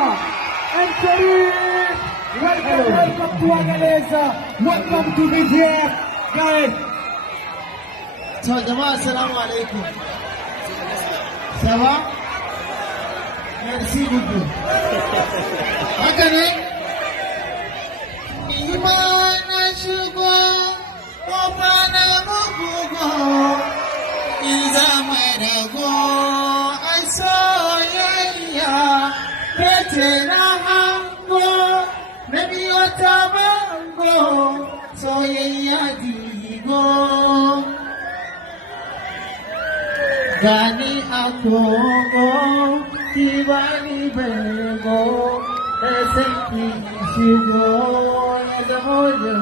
and Sharif. Welcome to Agaleza. Welcome to VGF, guys. To jama'a assalamu alaikum. Ça va? Merci beaucoup. Haka ne? Ni ma na shigo, kofa na mabugo, in zama rago a soyayya, kete na hango, na biyo ta bango, soyayya digo. Gani akogo, kibani bego, esenki shigo, yazamojo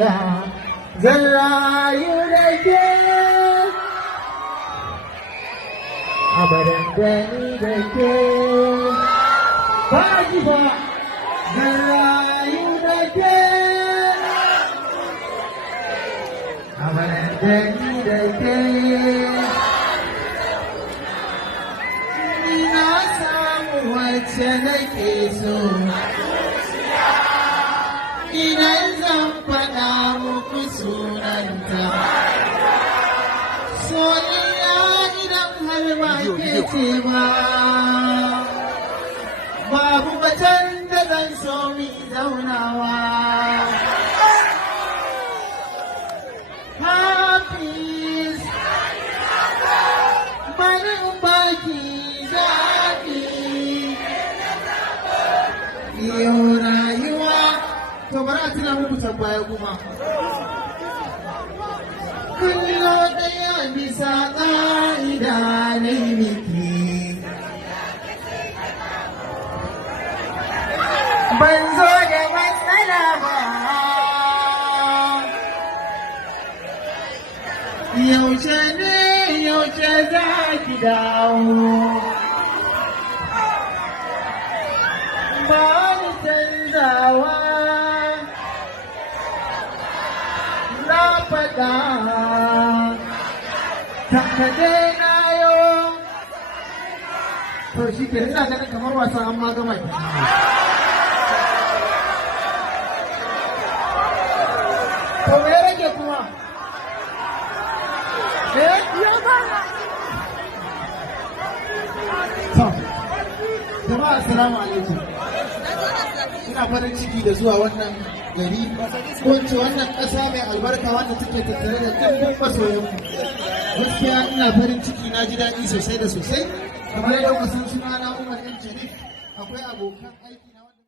ya, zarayu dake, abadan gani dake, bajiba, zarayu dake, abadan gani dake. Wacce nake so idan zan faɗa muku sunanta soyayya idan har ba ke ce ba babu batan da zan so mi zaunawa hafiz bari in baki yau rayuwa to bari a tuna muku tambaya kuma kullo daya bisa ƙa'ida na miki ban zo da matsala ba yaushe za ki dawo bani canzawa na faɗa takade na yo to shi ke ina ganin kamar wasa an ma gama to me rage kuma jama'a assalamu alaikum ina farin ciki da zuwa wannan gari ko ce wannan ƙasa mai albarka wanda take tattare da dukkan masoyanmu gaskiya ina farin ciki na ji daɗi sosai da sosai kamar yadda kusan suna na Umar ɗan Sharif akwai abokan aiki